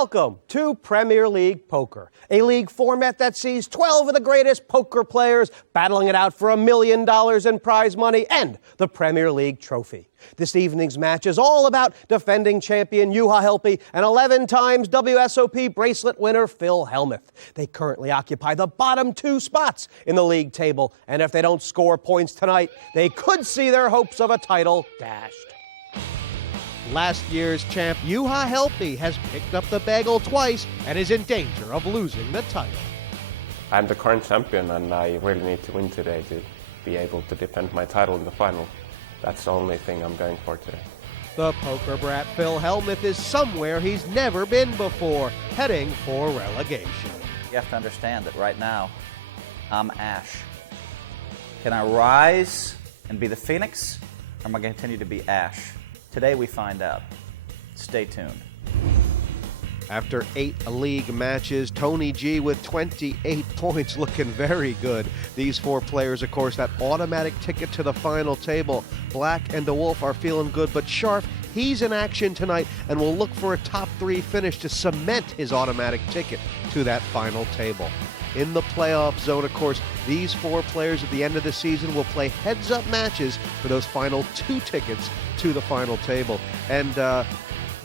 Welcome to Premier League Poker, a league format that sees 12 of the greatest poker players battling it out for $1 million in prize money and the Premier League trophy. This evening's match is all about defending champion Juha Helppi and 11 times WSOP bracelet winner Phil Hellmuth. They currently occupy the bottom 2 spots in the league table, and if they don't score points tonight, they could see their hopes of a title dashed. Last year's champ Juha Helppi has picked up the bagel twice and is in danger of losing the title. I'm the current champion and I really need to win today to be able to defend my title in the final. That's the only thing I'm going for today. The poker brat Phil Hellmuth is somewhere he's never been before, heading for relegation. You have to understand that right now, I'm Ash. Can I rise and be the Phoenix, or am I going to continue to be Ash? Today we find out. Stay tuned. After 8 league matches, Tony G with 28 points, looking very good. These 4 players, of course, that automatic ticket to the final table. Black and DeWolf are feeling good, but Scharf, he's in action tonight and will look for a top 3 finish to cement his automatic ticket to that final table. In the playoff zone, of course, these 4 players at the end of the season will play heads-up matches for those final 2 tickets to the final table. And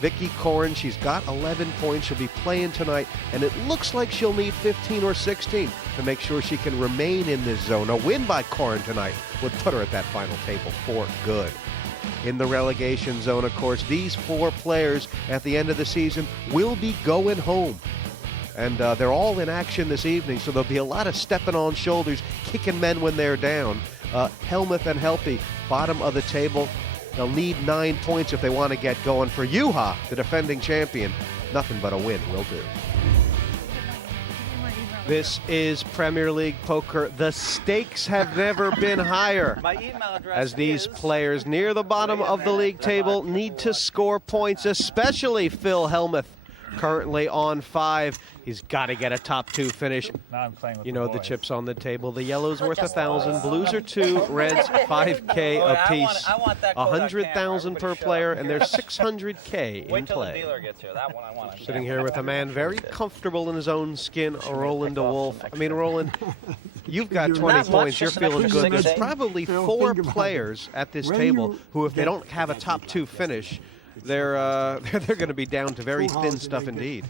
Vicky Koren, she's got 11 points. She'll be playing tonight, and it looks like she'll need 15 or 16 to make sure she can remain in this zone. A win by Koren tonight would put her at that final table for good. In the relegation zone, of course, these 4 players at the end of the season will be going home. And they're all in action this evening, so there'll be a lot of stepping on shoulders, kicking men when they're down. Hellmuth and Helppi, bottom of the table. They'll need 9 points if they want to get going. For Juha, the defending champion, nothing but a win will do. This is Premier League Poker. The stakes have never been higher, as these players near the bottom of the league table need to score points, especially Phil Hellmuth, currently on 5. He's got to get a top 2 finish. Now I'm playing with you know the chips on the table. The yellow's worth 1,000, blues are 2, reds 5K apiece. I want that 100,000 per player, and there's 600K in Wait till the play. dealer gets here. That one I want. Sitting here with a man very comfortable in his own skin, Roland DeWolf. I mean, Roland, you've got 20 Not much, points. You're just an feeling extra good. There's 6. probably 4 players at this table who, if they don't have a top 2 finish, they're going to be down to very thin stuff indeed.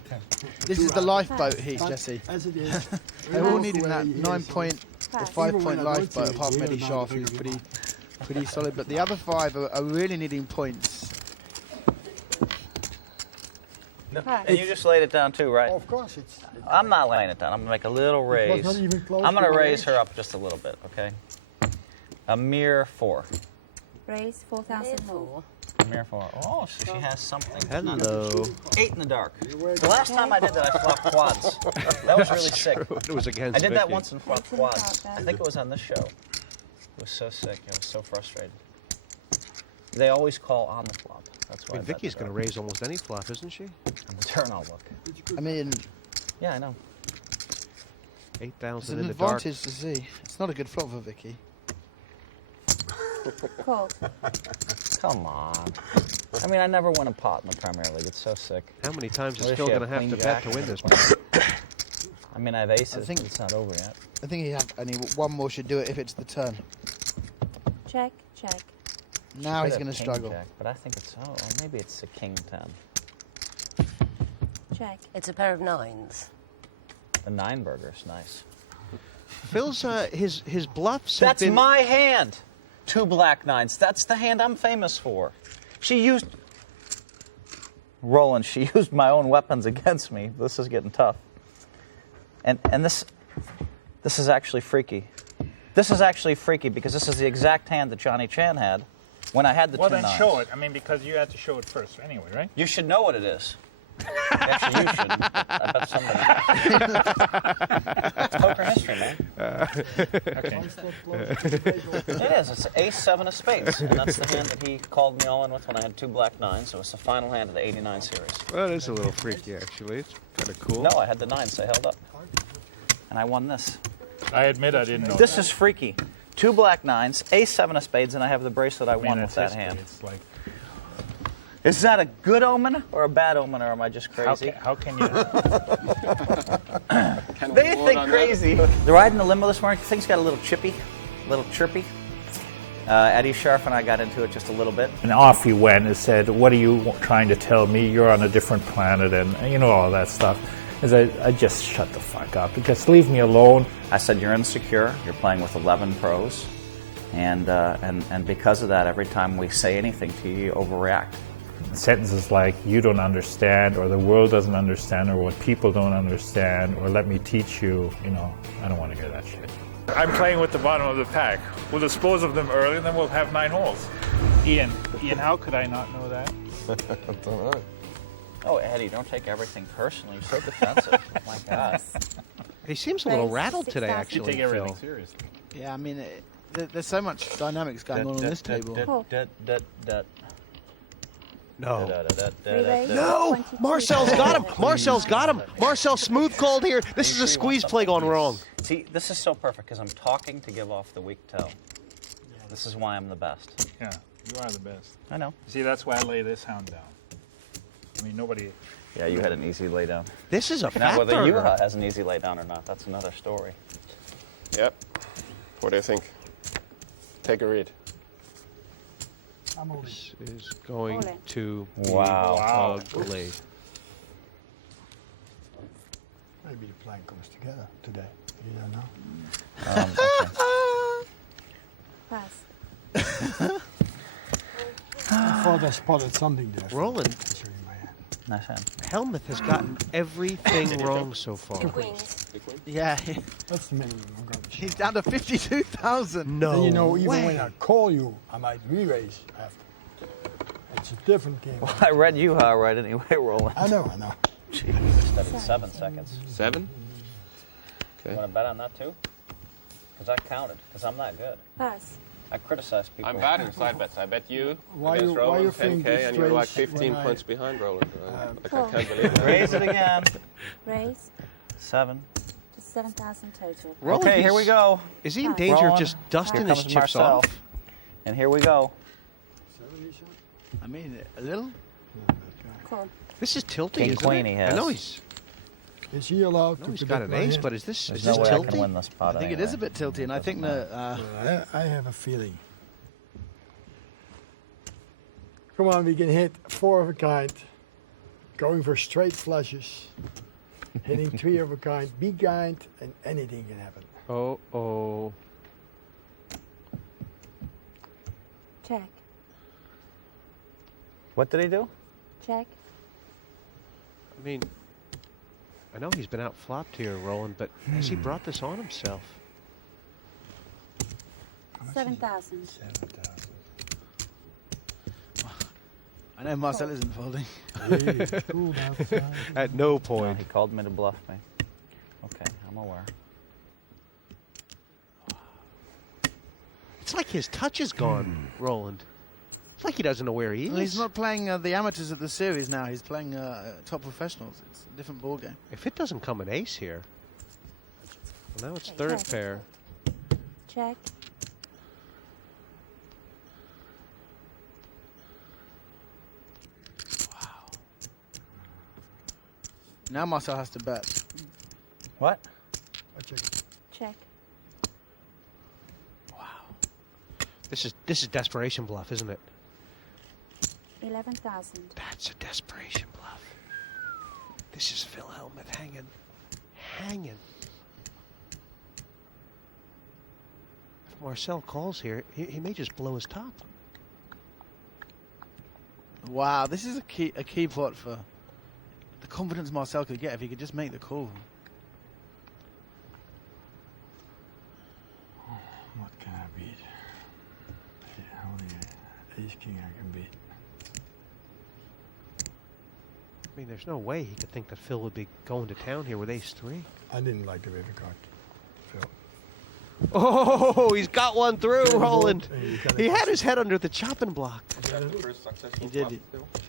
This is the lifeboat heat, Jesse. As it is. They're all needing that 9-point or 5-point lifeboat, apart from Eddie Scharf, who's pretty solid. But the other 5 are really needing points. And you just laid it down too, right? Of course, it's. I'm not laying it down. I'm going to make a little raise. not even close I'm going to to the raise raise. her up just a little bit, okay? A mere 4. Raise 4,004. A mere 4. Oh, so she has something. Hello. 8 in the dark. The last time I did that, I flopped quads. That was really sick. It was against I did that Vicky. once and flopped quads. I think it was on this show. It was so sick. I was so frustrated. They always call on the flop. That's why. I mean, Vicky's going to raise almost any flop, isn't she? On the turn, I'll look. I mean, Yeah, I know. 8,000 it's in an the dark. advantage to see. It's not a good flop for Vicky. Call. Come on. I mean, I never win a pot in the Premier League. It's so sick. How many times is What if Phil you going to have have to queen bet jack? to win this pot? I mean, I have aces, I think- but it's not over yet. I think only one more should do it if it's the turn. Check, check. Now Should he's have going to king struggle. jack, but I think it's, oh, maybe it's a king 10. Check. It's a pair of 9s. The 9 burger's nice. Phil's his bluffs have That's been... my hand. 2 black 9s. That's the hand I'm famous for. She used... Roland, she used my own weapons against me. This is getting tough. And this is actually freaky. This is actually freaky because this is the exact hand that Johnny Chan had when I had the 2 Well, then nines. show it. I mean, because you had to show it first anyway, right? You should know what it is. Actually, you should. I bet somebody. It's poker history, man. Okay. It is. It's ace-7 of spades, and that's the hand that he called me all in with when I had 2 black 9s. So it's the final hand of the '89 series. Well, it is a little freaky, actually. It's kind of cool. No, I had the 9s. They held up, and I won this. I admit I didn't know. This is freaky. 2 black 9s, ace-7 of spades, and I have the bracelet I I mean, won with it's that history. hand. It's like Is that a good omen or a bad omen, or am I just crazy? How can you? They think crazy. The ride in the limo this morning, things got a little chippy, a little chirpy. Eddie Scharf and I got into it just a little bit. And off he went and said, "What are you trying to tell me? You're on a different planet," and you know all that stuff. As I just shut the fuck up, because leave me alone. I said, "You're insecure. You're playing with 11 pros, and because of that, every time we say anything to you, you overreact." Sentences like "you don't understand," or "the world doesn't understand," or "what people don't understand," or "let me teach you," you know, I don't want to hear that shit. I'm playing with the bottom of the pack. We'll dispose of them early, and then we'll have 9 holes. Ian, how could I not know that? I don't know. Oh, Eddie, don't take everything personally. You're so defensive. Oh, my God. He seems a little Raise rattled today, 6,000. actually, Take everything Phil. seriously. Yeah, I mean, there's so much dynamics going on this table. No. Re-raise. No! 22,000. Marcel's got him! Marcel's got him! Marcel smooth called here. This is a squeeze play gone wrong. See, this is so perfect because I'm talking to give off the weak toe. This is why I'm the best. Yeah, you are the best. I know. See, that's why I lay this hound down. I mean, nobody. Yeah, you had an easy lay down. This is a Now, fat whether burger. you has an easy lay down or not, that's another story. Yep. What do you think? Take a read. This is going All in. to be Wow. ugly. Maybe the plan comes together today. You don't know. Pass. I thought I spotted something there. Roland, It's in my hand. Nice hand. Helmuth has gotten everything wrong so far. Yeah, That's the minimum I'm going to shoot. he's down to 52,000. No Then you know, even way. when I call you, I might re-raise after. It's a different game. Well, I read you how I read anyway, Roland. I know. Jeez, studied 7 seconds. 7? You Okay. want to bet on that too? Because I counted, because I'm not good. Pass. I criticize people. I'm bad in side bets. I bet you Why against you- why Roland you think 10K, this and you're like race 15 when I- points behind Roland. I Call. can't believe that. Raise it again. Raise. 7. To 7,000 total. Roland, Okay, here we he's- go. Is he in Roland. danger of just Here dusting his comes chips Marcel. off? And here we go. I mean, a little. Call. This is tilty, King isn't queen it? he I has. know he's, Is he allowed I know to he's predict got an my ace, hand? but is this There's no way I tilty? can win this pot I think it is a bit tilty, and I think Doesn't that I have a feeling. Come on, we can hit 4 of a kind, going for straight flushes, hitting 3 of a kind, be kind, and anything can happen. Oh. Check. What did he do? Check. I mean, I know he's been out flopped here, Roland, but has he brought this on himself? 7,000. 7,000. I know Marcel isn't folding. Hey, it's cool outside. At no No, point. he called me to bluff me. Okay, I'm aware. It's like his touch is gone, Roland. It's like he doesn't know where he is. Well, he's not playing the amateurs of the series now. He's playing top professionals. It's a different ball game. If it doesn't come an ace here, well, now it's third Check. pair. Check. Now Marcel has to bet. What? I check. Check. This is desperation bluff, isn't it? 11,000. That's a desperation bluff. This is Phil Helmuth hanging. If Marcel calls here, he may just blow his top. Wow, this is a key pot for the confidence Marcel could get if he could just make the call. What can I beat? Only ace king I can beat. I mean, there's no way he could think that Phil would be going to town here with ace-3. I didn't like the river card, Phil. Oh, he's got one through, Good Roland. board. You got He it. had his head under the chopping block. He did.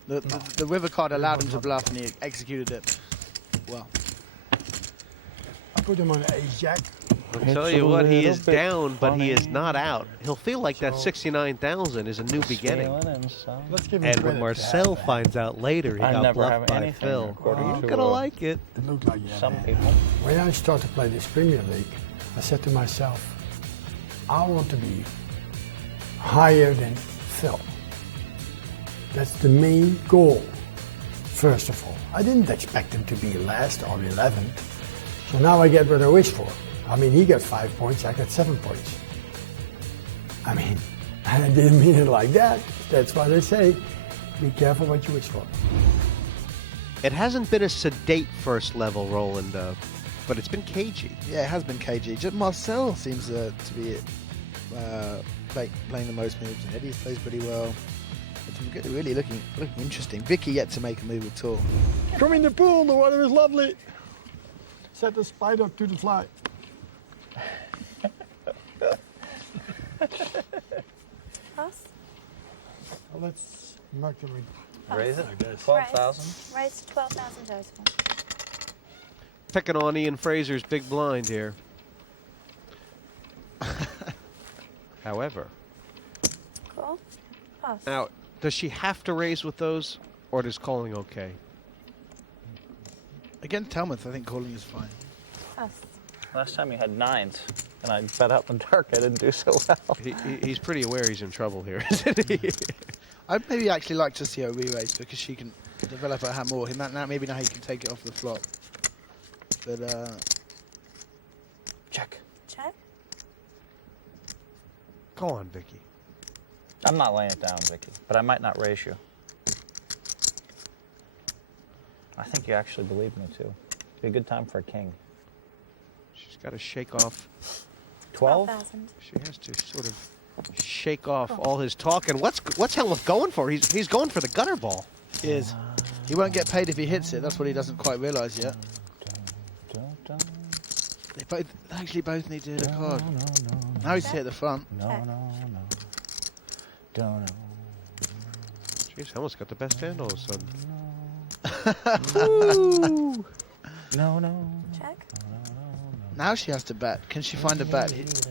The river card allowed him to bluff, and he executed it well. I put him on ace jack. I'll It's tell a you what, he little is bit down, but he is funny. not out. He'll feel like that So- 69,000 is a new beginning. Feeling inside. Let's give him And credit when to Marcel have finds out later he I got never bluffed have by anything Phil, according he's to, gonna like it. It looked like you had Some a hand. people. When I started to play this Premier League, I said to myself, I want to be higher than Phil. That's the main goal, first of all. I didn't expect him to be last or 11th. So now I get what I wish for. I mean, he got 5 points, I got 7 points. I mean, I didn't mean it like that. That's why they say, be careful what you wish for. It hasn't been a sedate first level, Roland, but it's been cagey. Yeah, it has been cagey. Just Marcel seems to be playing the most moves, and Eddie plays pretty well. It's really looking interesting. Vicky yet to make a move at all. Come in the pool, the water is lovely. Set the spider to the fly. Pass. Well, let's mark the ring. Raise it. I guess. 12,000. Raise to 12,000 total. Picking on Ian Fraser's big blind here. However, Cool. Pass. now, does she have to raise with those, or does calling okay? Against Telmuth, I think calling is fine. Pass. Last time you had 9s, and I bet out in the dark I didn't do so well. He's pretty aware he's in trouble here, isn't he? I'd maybe actually like to see her re-raise because she can develop her hand more. Maybe now he can take it off the flop. But Check. Check. Go on, Vicky. I'm not laying it down, Vicky, but I might not raise you. I think you actually believe me, too. Be a good time for a king. She's got to shake off. 12? 12,000. She has to sort of shake off all his talk. And what's Helmuth going for? He's going for the gutter ball. he is. He won't get paid if he hits it. That's what he doesn't quite realise yet. They both need to hit a card. Now he's hit the front. No. Don't know. Jeez, Helmuth's got the best hand all of a sudden. No. Check. Now she has to bet. Can she find a bet? It's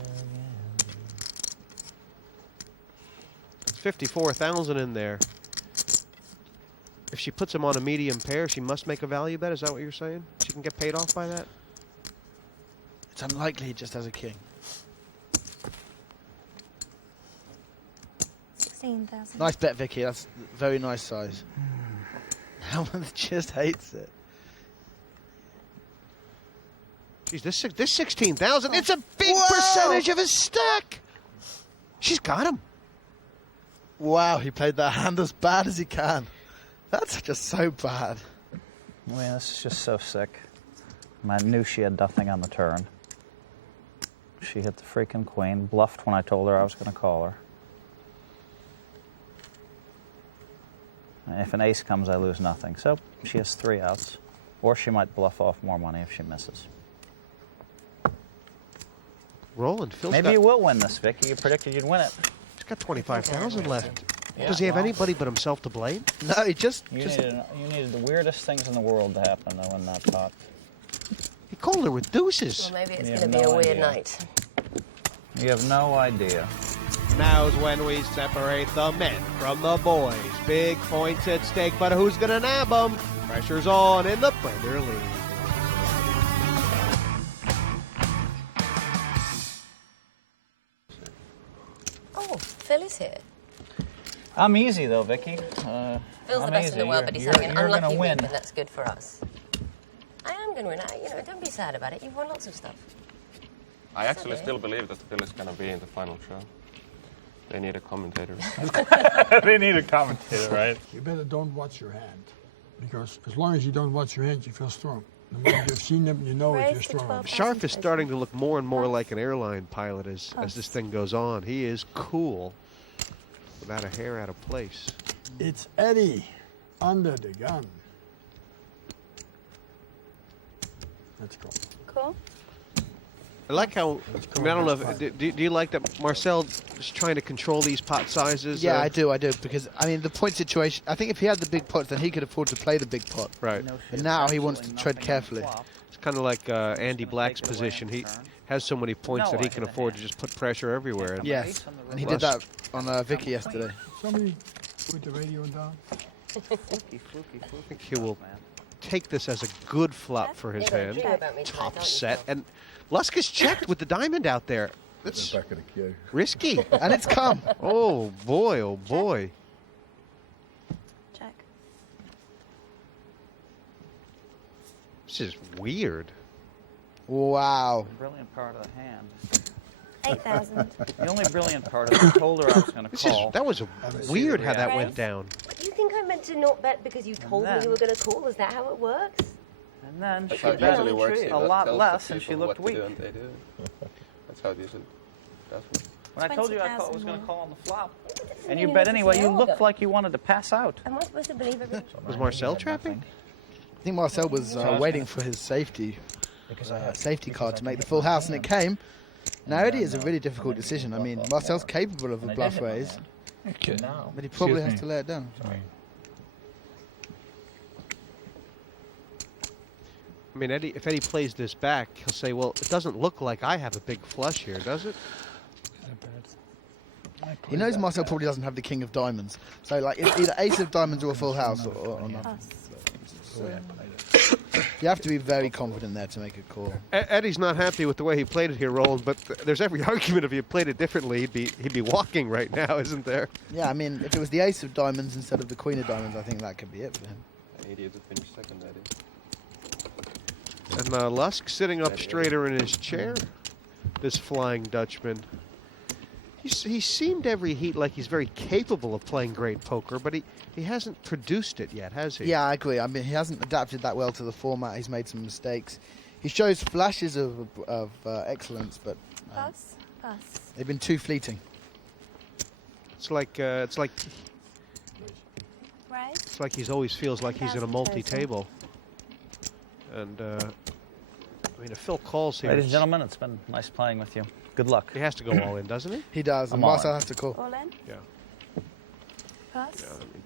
54,000 in there. If she puts him on a medium pair, she must make a value bet. Is that what you're saying? She can get paid off by that? It's unlikely he just has a king. 16,000. Nice bet, Vicky. That's very nice size. Helmuth just hates it. Jeez, this 16,000, it's a big Whoa! percentage of his stack. She's got him. Wow, he played that hand as bad as he can. That's just so bad. Man, this is just so sick. I knew she had nothing on the turn. She hit the freaking queen, bluffed when I told her I was going to call her. And if an ace comes, I lose nothing. So she has 3 outs. Or she might bluff off more money if she misses. Roland, Phil's Maybe got, you will win this, Vicky. You predicted you'd win it. he's got 25,000 left. Yeah, Does he have well, anybody but himself to blame? No, he just You needed the weirdest things in the world to happen to win that pot. He called her with deuces. Well, maybe it's You going to have be no a weird idea. night. You have no idea. Now's when we separate the men from the boys. Big points at stake, but who's going to nab them? Pressure's on in the Premier League. Oh, Phil is here. I'm easy, though, Vicky. Phil's I'm the best in easy. the world, but he's having an you're gonna unlucky win. week, and that's good for us. I am going to win. Don't be sad about it. You've won lots of stuff. I actually okay. still believe that Phil is going to be in the final show. They need a commentator. They need a commentator, right? You better don't watch your hand. Because as long as you don't watch your hand, you feel strong. The moment you've seen them, you know if Raise you're to strong. 12. Scharf is starting to look more and more like an airline pilot as this thing goes on. He is cool without a hair out of place. It's Eddie under the gun. Let's go. Cool. I like how, I don't know, do you like that Marcel is trying to control these pot sizes? Yeah, I do, because, I mean, the point situation, I think if he had the big pots, then he could afford to play the big pot. Right. But now he wants to tread carefully. It's kind of like Andy Black's position. He has so many points that he can afford to just put pressure everywhere. And Yes, and he did that on Vicky yesterday. Somebody put the radio down. Fluky. I think he will take this as a good flop for his hand. Top set. And Lusk is checked with the diamond out there. That's back of the queue. Risky. And it's come. Oh, boy, oh, boy. Check. This is weird. Wow. Brilliant part of the hand. 8,000. The only brilliant part is I told her I was going to call. That was weird how that went down. But you think I meant to not bet because you told me you were going to call? Is that how it works? And then That's she how it bet usually works. a lot less, and she looked weak. They do. That's how it usually does. When I told you I was going to call on the flop, and you mean bet this is anyway, you wrong. looked like you wanted to pass out. Am I supposed to believe everything? Was Marcel trapping? I think Marcel was waiting for his safety card to make the full house, and it came. Now, Eddie is a really difficult decision. I mean, Marcel's capable of a bluff raise, but he probably has to lay it down. I mean, if Eddie plays this back, he'll say, well, it doesn't look like I have a big flush here, does it? He knows Marcel probably doesn't have the king of diamonds. So, like, it's either ace of diamonds or a full house or not. Pass. You have to be very confident there to make a call. Eddie's not happy with the way he played it here, Roland, but there's every argument if he had played it differently, he'd be walking right now, isn't there? Yeah, I mean, if it was the ace of diamonds instead of the queen of diamonds, I think that could be it for him. An idiot to finish second, Eddie. And Lusk sitting up straighter in his chair, this Flying Dutchman. He seemed every heat like he's very capable of playing great poker, but he hasn't produced it yet, has he? Yeah, I agree. I mean, he hasn't adapted that well to the format. He's made some mistakes. He shows flashes of excellence, but Pass. Pass. they've been too fleeting. It's like Right. he always feels like he's in a multi-table. And I mean, if Phil calls here, Ladies and gentlemen, it's been nice playing with you. Good luck. he has to go all in, doesn't he? He does, and I'm all Marcel in. has to call. All in. Yeah. Pass. I mean,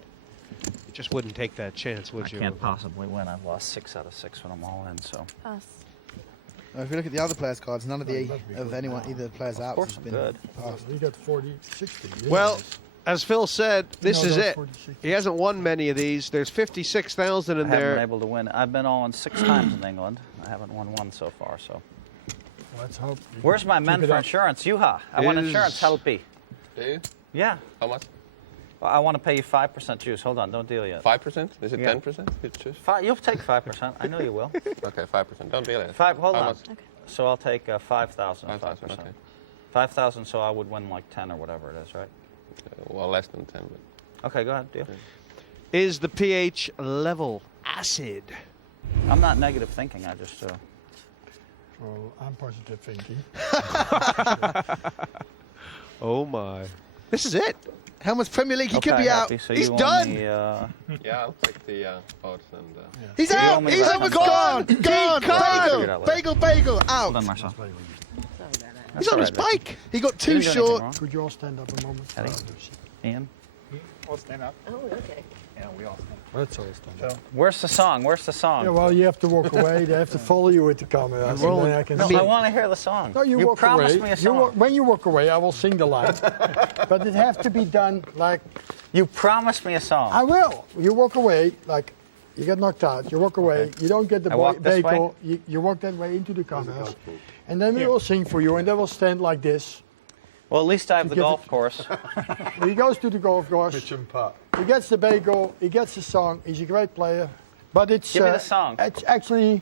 you just wouldn't take that chance, would I you? can't possibly win. I've lost 6 out of 6 when I'm all in, so. Pass. If you look at the other players' cards, none of either the players' outs course has been good. passed. You got 40, 60. Yeah. Well, as Phil said, this No, is no, it. 40, 60. He hasn't won many of these. There's 56,000 I in haven't been there. able to win. I've been all in 6 times in England. I haven't won one so far, so. Let's hope. you Where's my keep men it for up. insurance? Yuha. I want Is- insurance. Help me. Do you? Yeah. How much? Well, I want to pay you 5% juice. Hold on, don't deal yet. 5%? Is it Yeah. 10%? You choose. You'll take 5%. I know you will. Okay, 5%. Don't deal it. Hold How on. much? So I'll take 5,000. 5,000, okay. 5,000, so I would win like 10 or whatever it is, right? Well, less than 10. But Okay, go ahead, deal. Is the pH level acid? I'm not negative thinking. I just. Well, I'm positive thinking. Oh my! This is it. Helmut's Premier League, he Okay, could be out. happy. So He's you done. Only, yeah, I'll take the odds and. He's You out. owe me He's about out. 10 Gone. bucks. Gone. Figured out Bagel. later. Bagel. Hold Out. on, Marcel. He's on his bike. He got You too didn't do anything short. wrong. Could you all stand up a moment? Eddie? Ian? All stand up. Oh, okay. Yeah, we all stand Let's all stand up. Where's the song? Where's the song? Yeah, well, you have to walk away. They have to follow you with the camera. And then I can no, see. I want to hear the song. No, you walk promised away. me a song. When you walk away, I will sing the line. But it has to be done like, You promised me a song. I will. You walk away like you get knocked out. You walk away. You don't get the I walk this bagel. You walk that way into the cameras. And then we will sing for you. And then we'll stand like this. Well, at least I have the get golf course. He goes to the golf course. He gets the bagel. He gets the song. He's a great player. But it's Give me the song. It's actually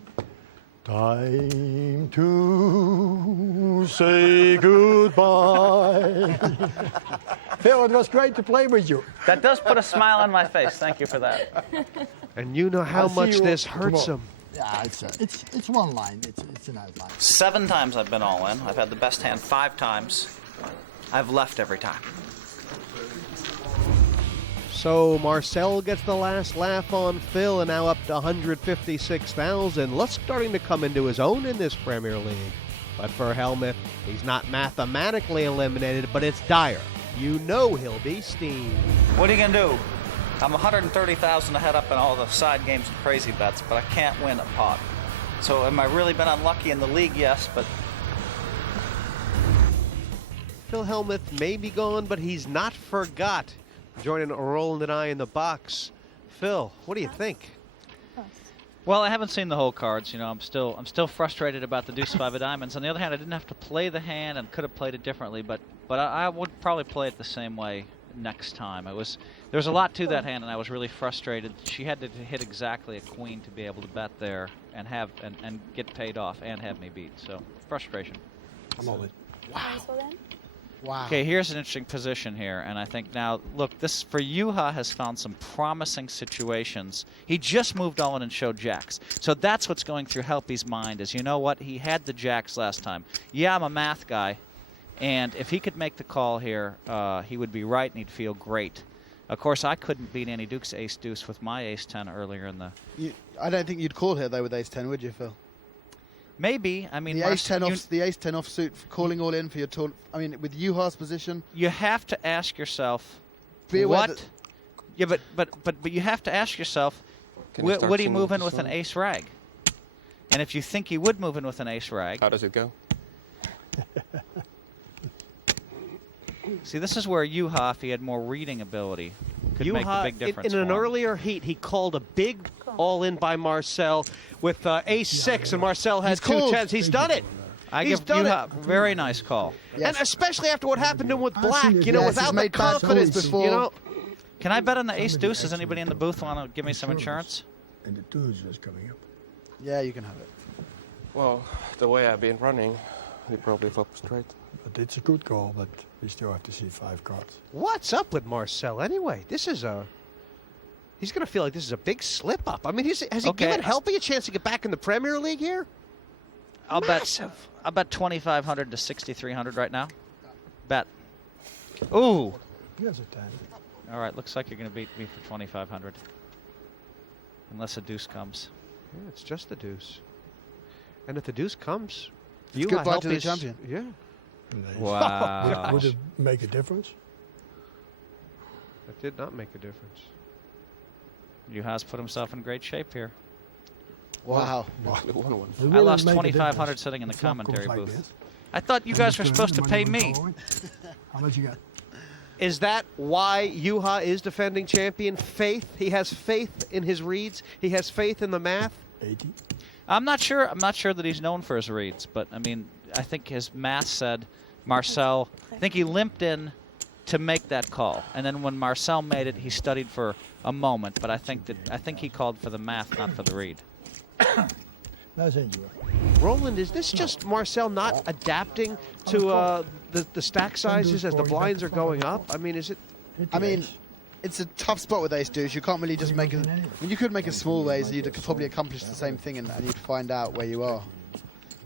time to say goodbye. Phil, it was great to play with you. That does put a smile on my face. Thank you for that. And you know how I'll see much you this hurts tomorrow. him. Yeah, it's one line. It's an outline. 7 times I've been all in. I've had the best hand 5 times. I've left every time. So Marcel gets the last laugh on Phil, and now up to 156,000. Lusk starting to come into his own in this Premier League. But for Helmuth, he's not mathematically eliminated, but it's dire. You know he'll be steamed. What are you going to do? I'm 130,000 ahead up in all the side games and crazy bets, but I can't win a pot. So am I really been unlucky in the league? Yes, but Phil Hellmuth may be gone, but he's not forgot. Joining Roland and I in the box. Phil, what do you think? well, I haven't seen the whole cards. You know, I'm still frustrated about the deuce five of diamonds. On the other hand, I didn't have to play the hand and could have played it differently, but I would probably play it the same way next time. There was a lot to that hand, and I was really frustrated. She had to hit exactly a queen to be able to bet there and have and get paid off and have me beat. So frustration. I'm all in. Wow. Okay, here's an interesting position here, and I think now, look, this for Juha has found some promising situations. He just moved on and showed jacks. So that's what's going through Helpy's mind is, you know what, he had the jacks last time. Yeah, I'm a math guy, and if he could make the call here, he would be right and he'd feel great. Of course, I couldn't beat Annie Duke's ace-deuce with my ace-10 earlier in the... I don't think you'd call here, though, with ace-10, would you, Phil? Maybe. I mean, the ace-10 offsuit, calling all in for your tour. I mean, with Juha's position, you have to ask yourself, what? Yeah, but you have to ask yourself, would he move in with an ace rag? And if you think he would move in with an ace rag, How does it go? see, this is where Juha, if he had more reading ability, could make a big difference. In an for him. earlier heat, he called a big all-in by Marcel with ace-6, and Marcel has two tens. He's done it. I He's give done Juha it. very nice call. Yes. And especially after what happened to him with I've black, seen it. you know, Yes, without he's the made bad calls confidence, before. you know. Can I bet on the ace-deuce? Does anybody in the booth want to give me some insurance? And the twos was coming up. Yeah, you can have it. Well, the way I've been running, we probably flop straight. But it's a good call, but we still have to see 5 cards. What's up with Marcel anyway? This is a... He's going to feel like this is a big slip-up. I mean, has he given Helpy a chance to get back in the Premier League here? I'll bet 2,500 to 6,300 right now. Bet. Ooh. Here's a 10. All right, looks like you're going to beat me for 2,500. Unless a deuce comes. Yeah, it's just the deuce. And if the deuce comes... It's goodbye to the champion. Yeah. Wow. Would it make a difference? That did not make a difference. Juha's put himself in great shape here. Wow. I lost 2,500 sitting in the commentary booth. I thought you guys were supposed to pay me. How much you got? Is that why Juha is defending champion? Faith? He has faith in his reads? He has faith in the math? 80. I'm not sure that he's known for his reads, but I mean, I think his math said Marcel. I think he limped in to make that call, and then when Marcel made it, he studied for a moment. But I think he called for the math, not for the read. Roland, is this just Marcel not adapting to the stack sizes as the blinds are going up? I mean, is it? I mean, it's a tough spot with ace-deuce. You can't really just make a... I mean, you could make a small raise and you'd probably accomplish the same thing and you'd find out where you are.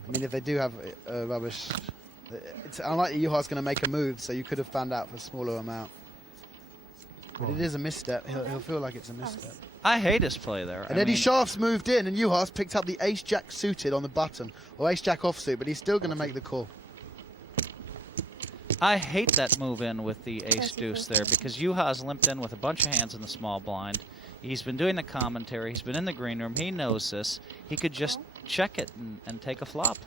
I mean, if they do have rubbish... It's unlikely Juha's going to make a move, so you could have found out for a smaller amount. But it is a misstep. He'll feel like it's a misstep. I hate his play there. And Eddie Scharf's moved in, and Juha's picked up the ace-jack suited on the button, or ace-jack offsuit, but he's still going to make the call. I hate that move in with the ace-deuce there because Juha's limped in with a bunch of hands in the small blind. He's been doing the commentary. He's been in the green room. He knows this. He could just check it and take a flop.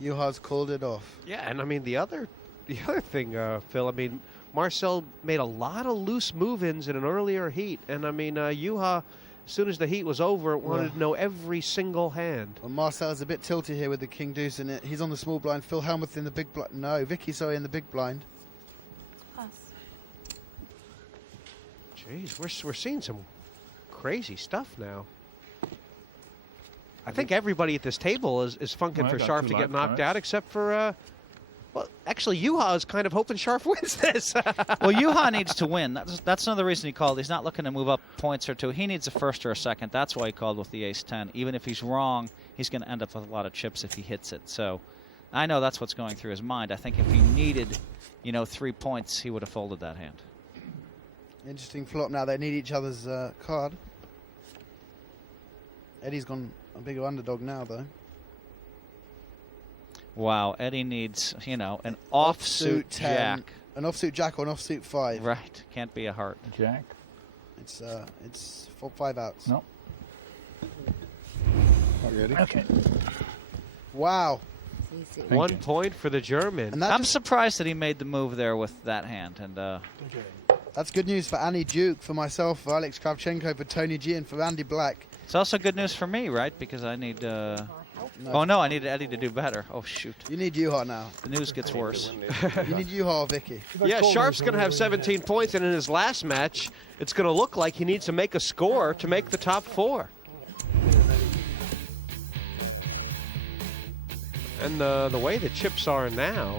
Juha's called it off. Yeah, and I mean, the other thing, Phil, I mean, Marcel made a lot of loose move-ins in an earlier heat, and I mean, Juha, as soon as the heat was over, wanted to know every single hand. Well, Marcel's a bit tilty here with the king deuce in it. He's on the small blind. Phil Hellmuth in the big blind. No, Vicky, sorry, in the big blind. Jeez, we're seeing some crazy stuff now. I think everybody at this table is funking for Scharf to get knocked out, except for, well, actually, Juha is kind of hoping Scharf wins this. Well, Juha needs to win. That's another reason he called. He's not looking to move up points or two. He needs a first or a second. That's why he called with the ace-10. Even if he's wrong, he's going to end up with a lot of chips if he hits it. So I know that's what's going through his mind. I think if he needed, 3 points, he would have folded that hand. Interesting flop now. They need each other's card. Eddie's gone a bigger underdog now, though. Wow, Eddie needs, an offsuit jack. An offsuit jack or an offsuit 5. Right, can't be a heart. Jack. It's 5 outs. No. Ready? Okay. Wow. 1 point for the German. And that I'm just- surprised that he made the move there with that hand. And That's good news for Annie Duke, for myself, for Alex Kravchenko, for Tony G, and for Andy Black. it's also good news for me, right? Because I need... Oh, no, I need Eddie to do better. Oh, shoot. You need Juha now. The news gets worse. You need Juha or Vicky. Yeah, Sharp's going to have 17 points, and in his last match, it's going to look like he needs to make a score to make the top 4. And the way the chips are now,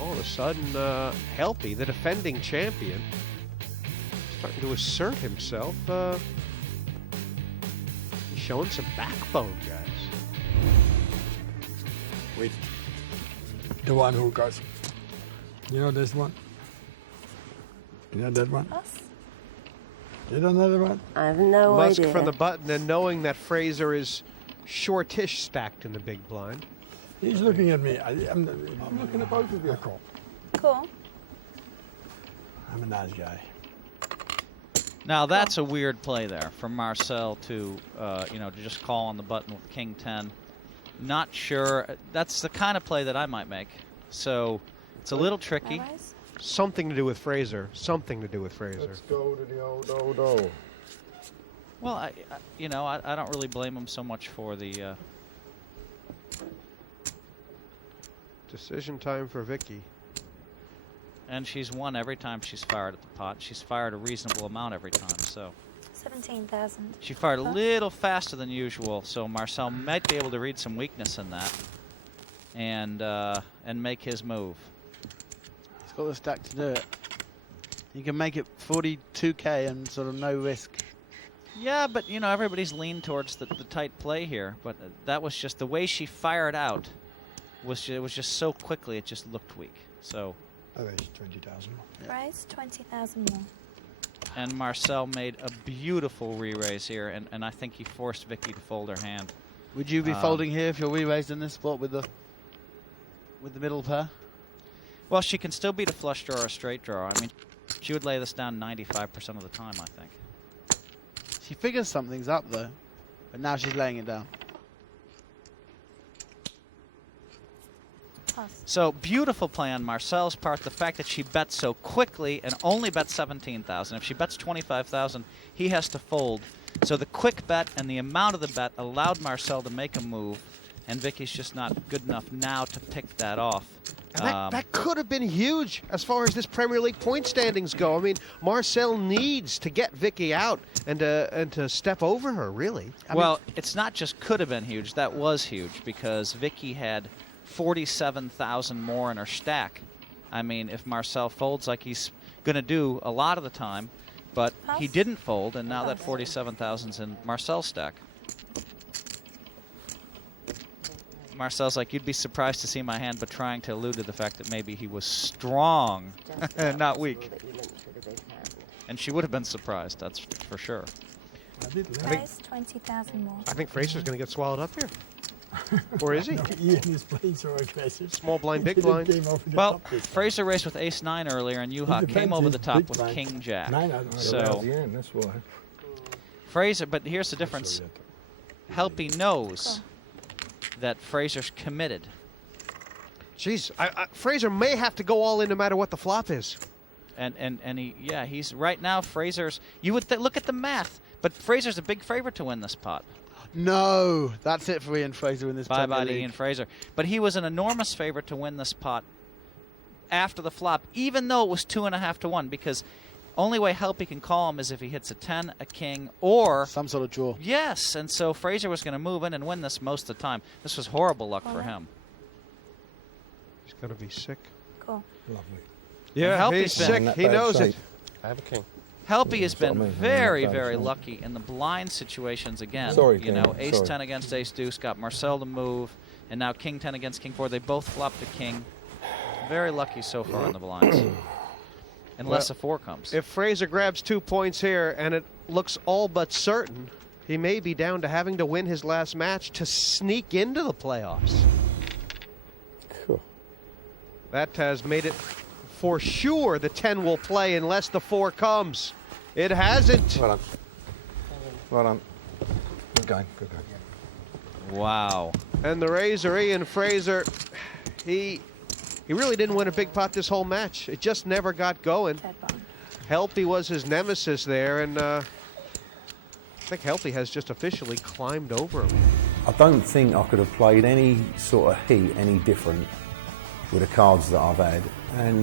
all of a sudden, Helpy, the defending champion, starting to assert himself. He's showing some backbone, guys. Wait. The one who goes. You know this one? You know that one? Pass. You don't know that one? I have no Musk idea. from the button, and knowing that Fraser is shortish stacked in the big blind. He's looking at me. I'm looking at both of you. Cool. Cool. I'm a nice guy. Now, that's a weird play there from Marcel to, to just call on the button with King 10. Not sure. That's the kind of play that I might make. So it's a little tricky. Raise. Something to do with Fraser. Something to do with Fraser. Let's go to the old do. Well, I don't really blame him so much for the... Decision time for Vicky. And she's won every time she's fired at the pot. She's fired a reasonable amount every time, so... 17,000. She fired a little faster than usual, so Marcel might be able to read some weakness in that and make his move. He's got the stack to do it. You can make it 42k and sort of no risk. Yeah, but, everybody's leaned towards the tight play here. But that was just the way she fired out. It was just so quickly, it just looked weak. So, I raised 20,000. Raise 20,000 more. and Marcel made a beautiful re-raise here, and I think he forced Vicky to fold her hand. Would you be folding here if you're re-raised in this spot with the middle pair? Well, she can still beat a flush draw or a straight draw. I mean, she would lay this down 95% of the time, I think. She figures something's up, though. But now she's laying it down. Pass. So, beautiful play on Marcel's part. The fact that she bets so quickly and only bets 17,000. If she bets 25,000, he has to fold. So the quick bet and the amount of the bet allowed Marcel to make a move, and Vicky's just not good enough now to pick that off. And that could have been huge as far as this Premier League point standings go. I mean, Marcel needs to get Vicky out and to step over her, really. Well, it's not just could have been huge. That was huge because Vicky had 47,000 more in her stack. I mean, if Marcel folds like he's going to do a lot of the time, but he didn't fold, and now that 47,000's in Marcel's stack. Marcel's like, you'd be surprised to see my hand, but trying to allude to the fact that maybe he was strong, not weak. And she would have been surprised, that's for sure. Raise 20,000 more. I think Fraser's going to get swallowed up here. Or is he? No, Ian is playing so aggressive. Small blind, big blind. Well, Fraser raced with ace-9 earlier, and Juha came over the top with king-jack. So, That's why. Fraser, but here's the difference. Helpy knows that Fraser's committed. Jeez, Fraser may have to go all in no matter what the flop is. And he's right now. Fraser's. You would look at the math, but Fraser's a big favorite to win this pot. No, that's it for Ian Fraser in this Premier Bye-bye to League. Ian Fraser. But he was an enormous favorite to win this pot after the flop, even though it was 2.5 to 1, because only way Helpy can call him is if he hits a 10, a king, or some sort of draw. Yes, and so Fraser was going to move in and win this most of the time. This was horrible luck for him. He's going to be sick. Cool. Lovely. Yeah, Helpy's he's been- sick. He knows it. I have a king. Helpy has Sorry, been man. very, I'm very sorry. lucky in the blind situations again. Sorry, you King. know, ace Sorry. 10 against ace deuce, got Marcel to move, and now king 10 against king 4. They both flopped a king. Very lucky so far in the blinds. Unless a 4 comes. If Fraser grabs 2 points here, and it looks all but certain, he may be down to having to win his last match to sneak into the playoffs. Cool. That has made it for sure the 10 will play unless the 4 comes. It hasn't. Well done. Well done. going. Good going. Wow. And the Razor, Ian Fraser, he really didn't win a big pot this whole match. It just never got going. Helpy was his nemesis there, and I think Helpy has just officially climbed over him. I don't think I could have played any sort of heat any different with the cards that I've had. And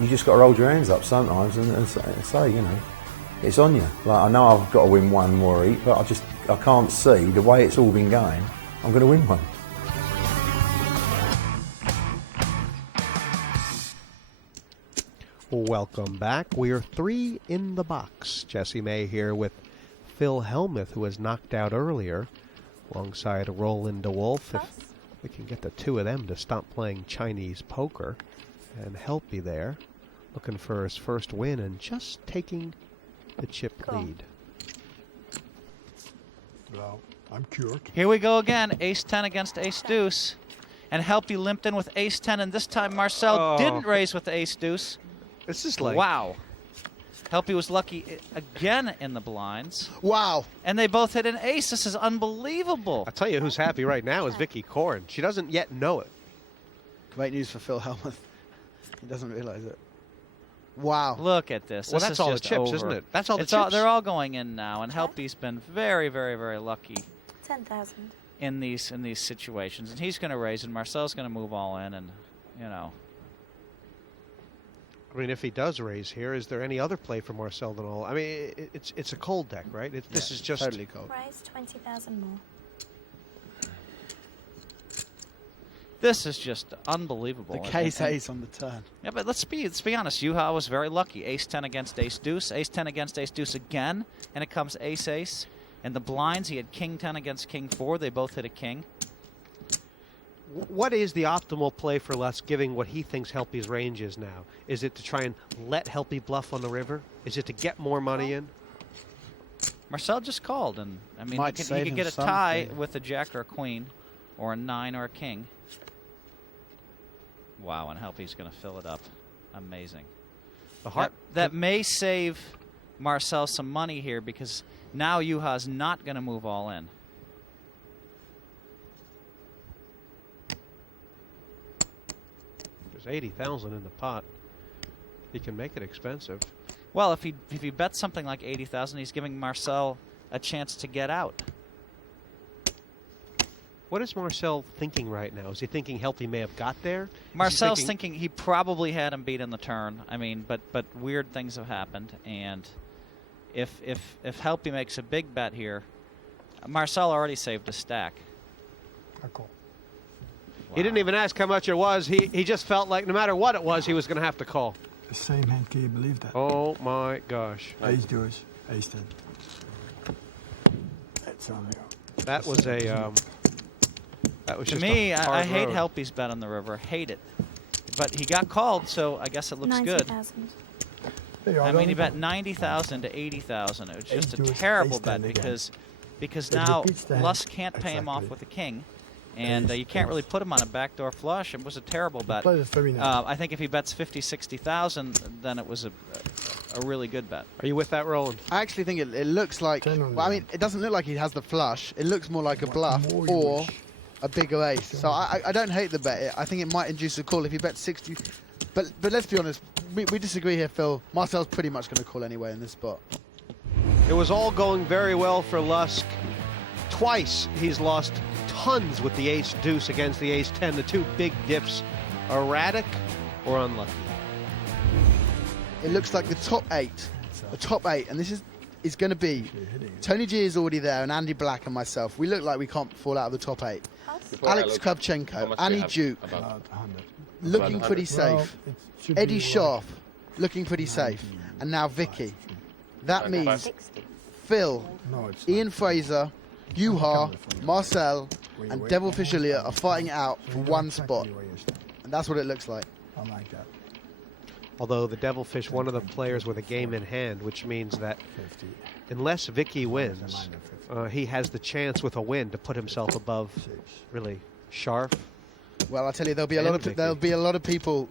you just got to hold your hands up sometimes and say, you know, it's on you. Like, I know I've got to win one more heat, but I can't see the way it's all been going, I'm going to win one. Welcome back. We are 3 in the box. Jesse May here with Phil Hellmuth, who was knocked out earlier, alongside Roland DeWolf. If we can get the two of them to stop playing Chinese poker. And Helpy there, looking for his first win and just taking the chip lead. Well, I'm cured. Here we go again. Ace-10 against ace-deuce. And Helpy limped in with ace-10, and this time Marcel didn't raise with the ace-deuce. This is like... Wow. Helpy was lucky again in the blinds. Wow. And they both hit an ace. This is unbelievable. I'll tell you who's happy right now is Vicky Korn. She doesn't yet know it. Great news for Phil Hellmuth. He doesn't realize it. Wow. Look at this. Well, This that's is all the just chips, over. isn't it? That's all the It's chips. they're all going in now, and Helpy's been very, very, very lucky 10,000. in these situations. And he's going to raise, and Marcel's going to move all in, and, you know. I mean, if he does raise here, is there any other play for Marcel than all? I mean, it's a cold deck, right? This is just totally cold. Raise 20,000 more. This is just unbelievable. The case ace on the turn. Yeah, but let's be honest. Yuha was very lucky. Ace-10 against ace-deuce. Ace-10 against ace-deuce again, and it comes ace-ace. And the blinds, he had king-10 against king-4. They both hit a king. What is the optimal play for Les, given what he thinks Helpy's range is now? Is it to try and let Helpy bluff on the river? Is it to get more money in? Marcel just called, and I mean, Might he save could him get a tie something. with a jack or a queen, or a 9 or a king. Wow, and Helpy's going to fill it up. Amazing. The heart that may save Marcel some money here, because now Yuha's not going to move all in. There's 80,000 in the pot. He can make it expensive. Well, if he bets something like 80,000, he's giving Marcel a chance to get out. What is Marcel thinking right now? Is he thinking Helpy may have got there? Marcel's thinking he probably had him beat in the turn. I mean, but weird things have happened, and if Helpy makes a big bet here, Marcel already saved a stack. Cool. Wow. He didn't even ask how much it was. He just felt like no matter what it was, he was going to have to call. The same hand, can you believe that? Oh my gosh. Ace deuce, ace 10. That's unreal. That was a... that was to just me, a I hard hate road. Helpy's bet on the river. Hate it. But he got called, so I guess it looks good. 90,000. I mean, he bet 90,000 to 80,000. It was just a Ace-deuce, terrible ace-10 bet again. because It now repeats the hand. Lusk can't pay him off Exactly. with a king, and you can't really put him on a backdoor flush. It was a terrible bet. Play the 39. I think if he bets 50, 60,000, then it was a really good bet. Are you with that, Roland? I actually think it looks like... 10 on Well, I the- mean, it doesn't look like he has the flush. It looks more like a bluff more you or wish. a bigger ace. So I don't hate the bet. I think it might induce a call if he bets 60. But let's be honest. We disagree here, Phil. Marcel's pretty much going to call anyway in this spot. It was all going very well for Lusk. Twice he's lost tons with the ace-deuce against the ace-10. The two big dips, erratic or unlucky. It looks like the top eight, and this is going to be Tony G is already there, and Andy Black and myself. We look like we can't fall out of the top eight. Alex Kravchenko, Annie Duke, About 100. looking pretty Well, safe. it should Eddie be Scharf, looking pretty safe. And now Vicky. That means 60. Phil, No, it's Ian Fraser, Yuha, Marcel, and Devilfish Elliott are fighting it out for one spot. And that's what it looks like. I like that. Although the Devilfish, one of the players with a game in hand, which means that 50. unless Vicky wins, he has the chance with a win to put himself above really Scharf. Well, I tell you, there'll be a lot of people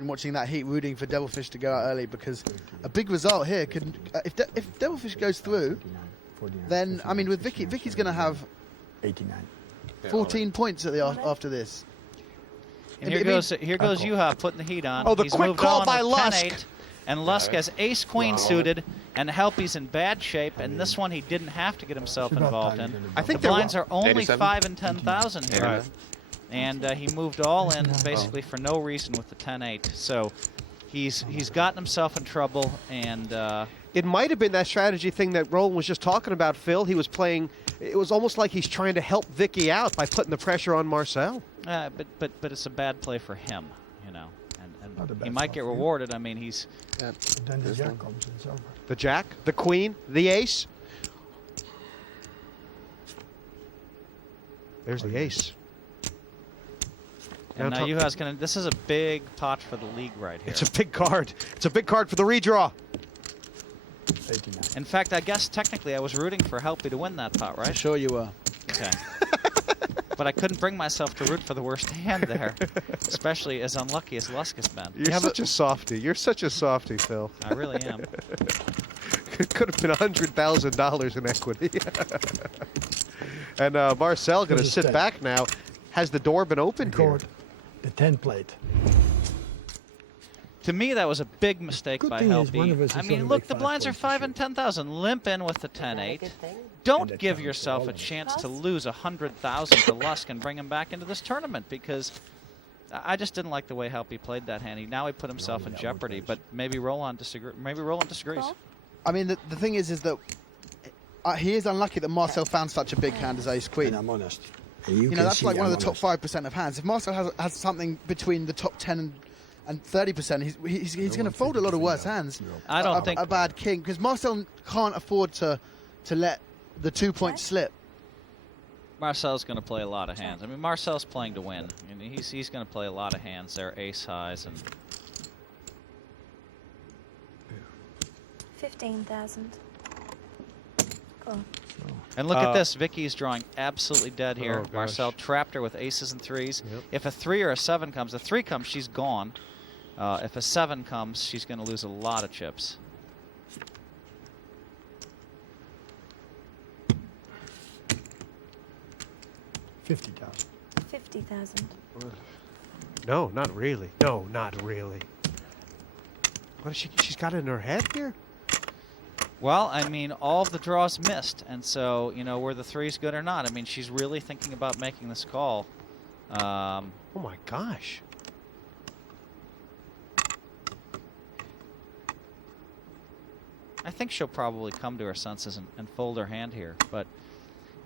watching that heat rooting for Devilfish to go out early, because a big result here could, if Devilfish goes through, then I mean, with Vicky, Vicky's going to have 89. 14 points at the after this. And here goes Juha putting the heat on. Oh, the He's quick moved call on by with Lusk. 10-8, and Lusk has ace-queen suited, and Helpy's in bad shape, and this one he didn't have to get himself involved in. I think the blinds are only 87? 5 and 10,000 here. Right. And he moved all in basically for no reason with the 10-8. So he's gotten himself in trouble, and It might have been that strategy thing that Roland was just talking about, Phil. He was playing, it was almost like he's trying to help Vicky out by putting the pressure on Marcel. but it's a bad play for him, you know. Not a And bad he might shot get for him. rewarded. I mean, he's Then the jack comes, it's over. The jack, the queen, the ace. There's the ace. and Now Juha's gonna. This is a big pot for the league right here. It's a big card. It's a big card for the redraw. 89. In fact, I guess technically I was rooting for Helpy to win that pot, right? Sure you were. Okay. But I couldn't bring myself to root for the worst hand there, especially as unlucky as Lusk has been. You're such a softie. You're such a softie, Phil. I really am. It could have been $100,000 in equity. And Marcel going to This is sit 10. back now. Has the door been opened here? Record the 10 plate. To me, that was a big mistake Good by thing is one of us Helpy. I is mean, gonna look, make the 5 blinds are points 5 for and 10,000. Limp in with the 10-8. Good thing. Don't And give that's yourself all a of us. chance to lose 100,000 to Lusk and bring him back into this tournament, because I just didn't like the way Helpy played that hand. Now he put himself in jeopardy, but maybe Roland disagrees. I mean, the thing is that he is unlucky that Marcel found such a big hand as ace queen. And I'm honest. And you You know, can that's see like one of I'm the top honest. 5% of hands. If Marcel has something between the top 10 and 30%, he's going to fold a lot of worse hands. I don't think a bad king, because Marcel can't afford to let the 2 points slip. Marcel's going to play a lot of hands. I mean, Marcel's playing to win. And he's going to play a lot of hands. They're ace highs and 15,000. Cool. And look at this. Vicky's drawing absolutely dead here. Oh, gosh. Marcel trapped her with aces and threes. Yep. If a 3 or a 7 comes, a 3 comes, she's gone. If a 7 comes, she's going to lose a lot of chips. $50,000. 50,000. No, not really. No, not really. What is she's got it in her head here? Well, I mean, all of the draws missed. And so, you know, were the 3s good or not? I mean, she's really thinking about making this call. Oh, my gosh. I think she'll probably come to her senses and fold her hand here. But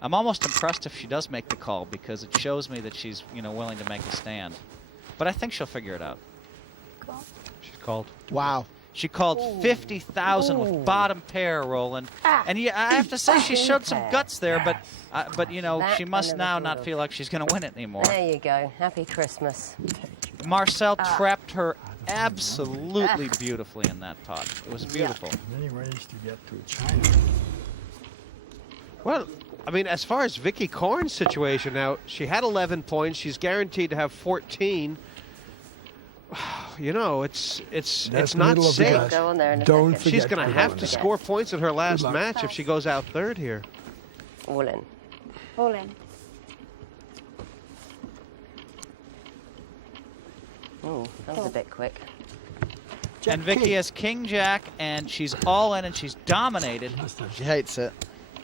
I'm almost impressed if she does make the call, because it shows me that she's, you know, willing to make a stand. But I think she'll figure it out. Cool. She's called. Wow. She called 50,000 with bottom pair, Roland. And yeah, I have to say she showed some guts there, but you know, That she I must never now thought not of. feel like she's going to win it anymore. There you go. Happy Christmas. Marcel trapped her absolutely beautifully in that pot. It was beautiful. Many ways to get to China. Well, I mean, as far as Vicky Korn's situation now, she had 11 points. She's guaranteed to have 14. You know, it's That's not middle of the safe. class. Go on there in a Don't second. forget. She's going to have to score points in her last luck. match if she goes out third here. All in. All in. Oh, that was a bit quick. And Vicky has King Jack, and she's all in, and she's dominated. She hates it.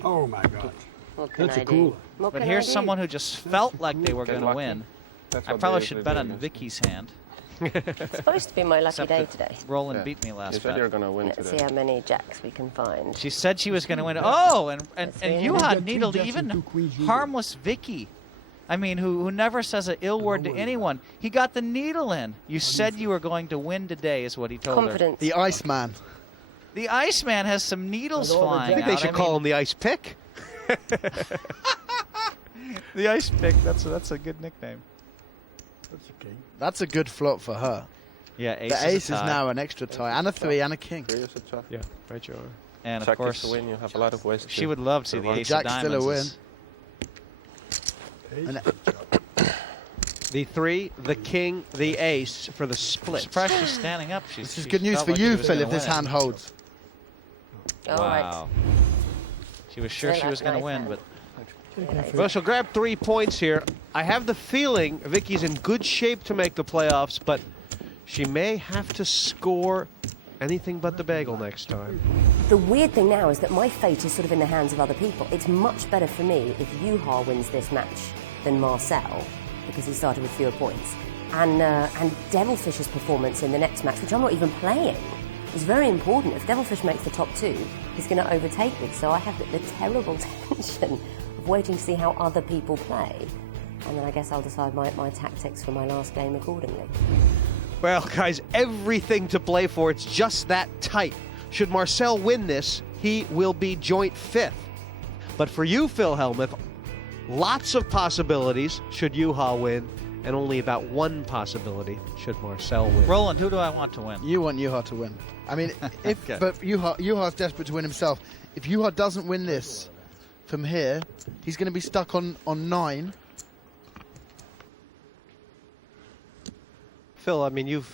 Oh my God. What can That's I a do? cooler. What But can here's I do? someone who just felt like they were Get going to lucky. win. That's I what probably they should usually bet do, on isn't it? Vicky's hand. It's supposed to be my lucky Except day that today. Roland Yeah. beat me You last said you're bet. going to win Let's see today. how many jacks we can find. She said she was going to win. Oh, and Let's see. you We had got 3 needled jacks and even 2 queens usually. harmless Vicky. I mean, who never says an ill word to worry about anyone. He got the needle in. You said you were going to win today, is what he told her. Confidence. The Iceman. The Iceman has some needles With all the flying I think they out. should call him the Ice Pick. the Ice Pick. That's a good nickname. That's okay. That's a good flop for her. Yeah, ace The ace is, a is tie. now an extra tie, and a 3, and a king. Three is a check. Yeah, right, you are. And of Check is course, to win. You have a lot of ways. she to would love to see the survive. ace Jack's of still a diamonds. win. Ace. And The 3, the king, the ace for the I'm split. surprised she's standing up. this is she good news felt for like she you, was Phil, gonna if this win. hand holds. All right. Wow. She was sure she was going to win, but Well, she'll grab 3 points here. I have the feeling Vicky's in good shape to make the playoffs, but she may have to score anything but the bagel next time. The weird thing now is that my fate is sort of in the hands of other people. It's much better for me if Juha wins this match than Marcel, because he started with fewer points. And Devilfish's performance in the next match, which I'm not even playing, is very important. If Devilfish makes the top 2, he's going to overtake me. So I have the terrible tension of waiting to see how other people play. And then I guess I'll decide my tactics for my last game accordingly. Well, guys, everything to play for. It's just that tight. Should Marcel win this, he will be joint 5th. But for you, Phil Hellmuth, lots of possibilities should Juha win, and only about 1 possibility should Marcel win. Roland, who do I want to win? You want Juha to win. I mean, if Okay. but Juha's desperate to win himself. If Juha doesn't win this from here, he's going to be stuck on 9. Phil, I mean, you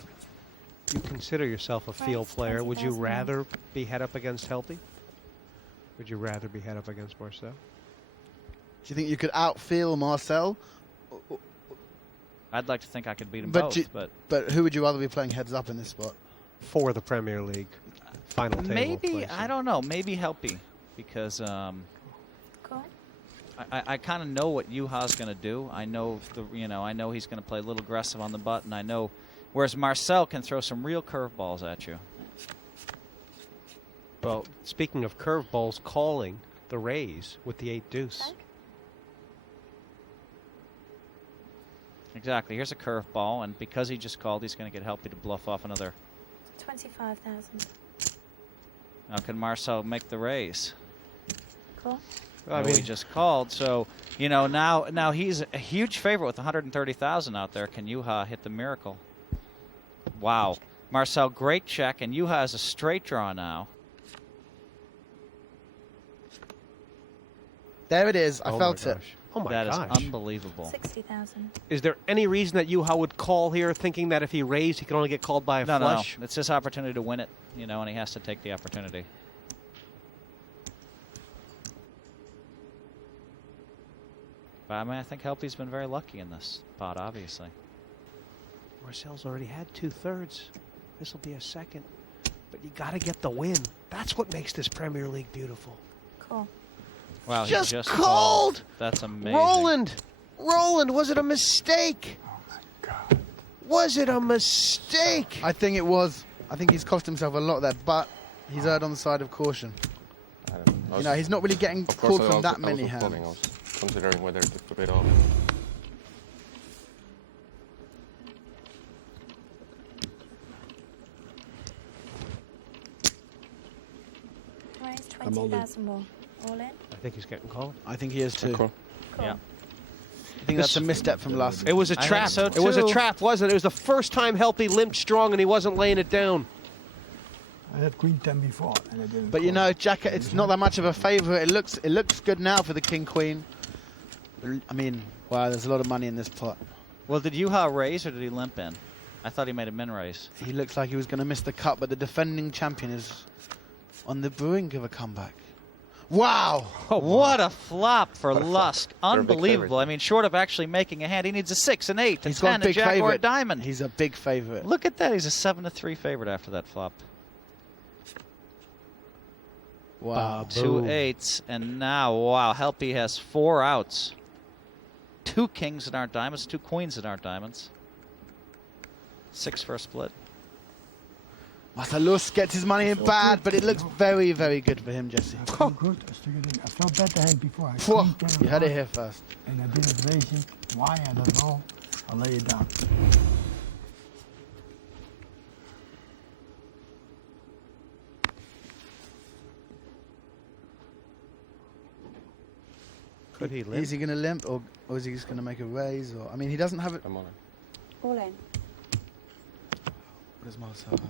consider yourself a field player. Would you rather be head up against Helpy? Would you rather be head up against Marcel? Do you think you could outfeel Marcel? I'd like to think I could beat them But both, you- but But who would you rather be playing heads up in this spot? For the Premier League final table maybe, placing. I don't know, maybe Helpy, because Go on. I kind of know what Juha's going to do. I know I know he's going to play a little aggressive on the button. I know, whereas Marcel can throw some real curveballs at you. Well, speaking of curveballs, calling the raise with the 8 deuce. Exactly. Here's a curveball, and because he just called, he's going to get Helpy to bluff off another. 25,000. Now, can Marcel make the raise? Cool. I No, mean, he just called, so now he's a huge favorite with 130,000 out there. Can Juha hit the miracle? Wow, Marcel, great check, and Juha has a straight draw now. There it is. I oh felt my it. gosh. Oh my That is gosh. unbelievable. 60,000. Is there any reason that Juha would call here, thinking that if he raised, he could only get called by a No, flush? it's his opportunity to win it, and he has to take the opportunity. But I mean, I think Helpy's been very lucky in this pot, obviously. Marcel's already had 2/3. This will be a second. But you got to get the win. That's what makes this Premier League beautiful. Cool. Wow, he Just just called! That's amazing. Roland, was it a mistake? Was it a mistake? I think it was. I think he's cost himself a lot there, but he's erred on the side of caution. I don't know. You know, he's not really getting Of course, called from that many I was hands. considering whether to put it off. Raise 20,000 more. All in? I think he's getting called. I think he is too. Cool. Cool. Yeah. I think that's a misstep from last. It was a I think trap. so, It was a too. trap, wasn't it? It was the first time Helpy limped strong and he wasn't laying it down. I had Queen 10 before, and I didn't. But you call. know, Jack, it's not that much of a favourite. It looks good now for the King Queen. I mean, wow, there's a lot of money in this pot. Well, did Juha raise or did he limp in? I thought he made a min raise. He looks like he was going to miss the cut, but the defending champion is on the brink of a comeback. Wow! What a flop for What a flop. Lusk. They're a big Unbelievable. favorite. I mean, short of actually making a hand, he needs a 6, an 8, a He's got a 10, a big jack, or a favourite. diamond. He's a big favourite. Look at that. He's a 7-3 favorite after that flop. Wow. 2 8s, and now, wow, Helpy has 4 outs. 2 kings that aren't diamonds, 2 queens that aren't diamonds. 6 for a split. Marcel Lusk gets his money in bad, but it looks very, very good for him, Jesse. I felt good. I felt better hand before. I Whoa, Queen 10 you had it apart, here first. And I didn't raise it. Why? I don't know. I'll lay it down. Could he limp? Is he going to limp, or is he just going to make a raise? Or I mean, he doesn't have it. I'm on it. All in. What does Marcel have?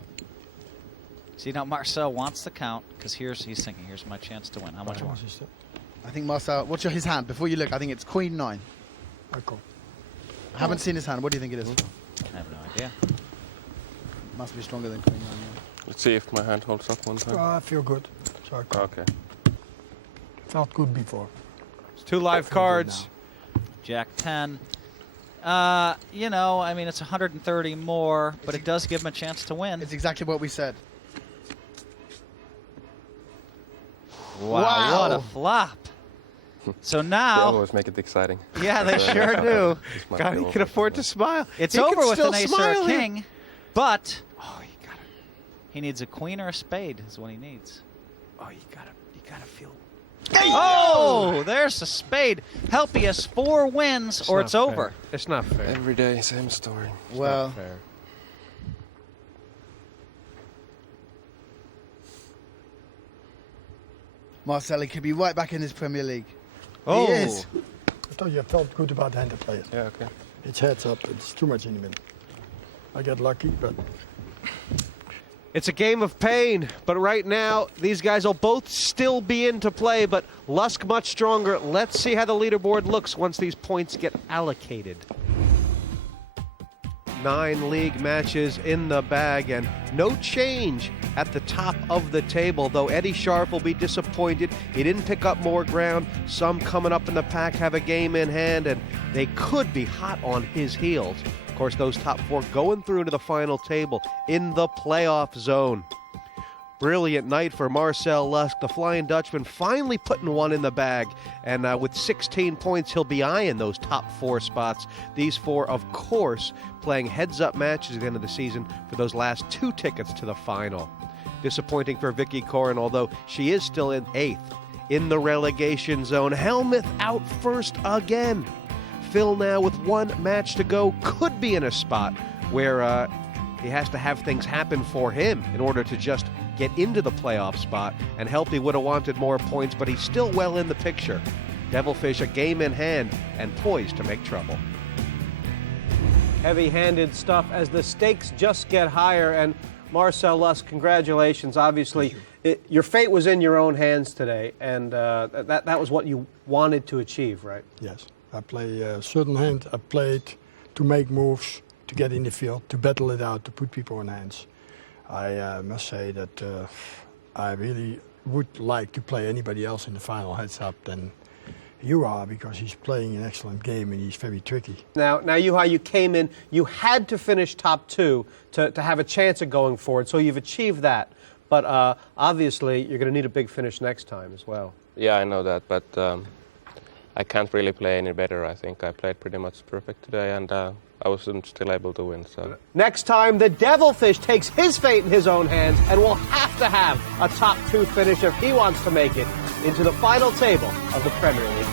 See, now Marcel wants the count because he's thinking, here's my chance to win. How much more? I think Marcel. What's his hand? Before you look, I think it's Queen 9. I call. I haven't seen his hand. What do you think it is? I have no idea. Must be stronger than Queen 9. Let's see if my hand holds up one time. I feel good. So I call. Okay. Felt good before. It's 2 live cards. Jack 10. You know, I mean, it's 130 more, but it does give him a chance to win. It's exactly what we said. Wow. What a flop. So now... They always make it exciting. Yeah, they sure do. God, he can afford to smile. It's He over can with still an ace or a smile king, here. but he needs a queen or a spade is what he needs. Oh, you gotta feel. Oh, there's a spade. Helpy has 4 wins or it's over. It's not fair. Every day, same story. It's Well, not fair. Marcel could be right back in this Premier League. Oh. He is. I thought you felt good about the hand to play it. Yeah, okay. It's heads up. It's too much in the middle. I got lucky, but It's a game of pain, but right now, these guys will both still be into play, but Lusk much stronger. Let's see how the leaderboard looks once these points get allocated. 9 league matches in the bag and no change at the top of the table, though Eddie Sharp will be disappointed. He didn't pick up more ground. Some coming up in the pack have a game in hand, and they could be hot on his heels. Of course, those top 4 going through to the final table in the playoff zone. Brilliant night for Marcel Lusk, the Flying Dutchman, finally putting one in the bag. And with 16 points, he'll be eyeing those top 4 spots. These 4, of course, playing heads-up matches at the end of the season for those last 2 tickets to the final. Disappointing for Vicky Koren, although she is still in 8th in the relegation zone. Helmuth out first again. Phil now with 1 match to go could be in a spot where he has to have things happen for him in order to just get into the playoff spot, and Helpy would have wanted more points, but he's still well in the picture. Devilfish a game in hand and poised to make trouble. Heavy-handed stuff as the stakes just get higher, and Marcel Lusk, congratulations. Obviously, your fate was in your own hands today, and that was what you wanted to achieve, right? yes. I play a certain hand. I played to make moves, to get in the field, to battle it out, to put people in hands. I must say that I really would like to play anybody else in the final heads up than you are, because he's playing an excellent game and he's very tricky. Now, Juha, you came in, you had to finish top 2 to have a chance of going forward, so you've achieved that. But obviously, you're going to need a big finish next time as well. Yeah, I know that, but I can't really play any better. I think I played pretty much perfect today, and I wasn't still able to win. So next time, the Devilfish takes his fate in his own hands and will have to have a top 2 finish if he wants to make it into the final table of the Premier League.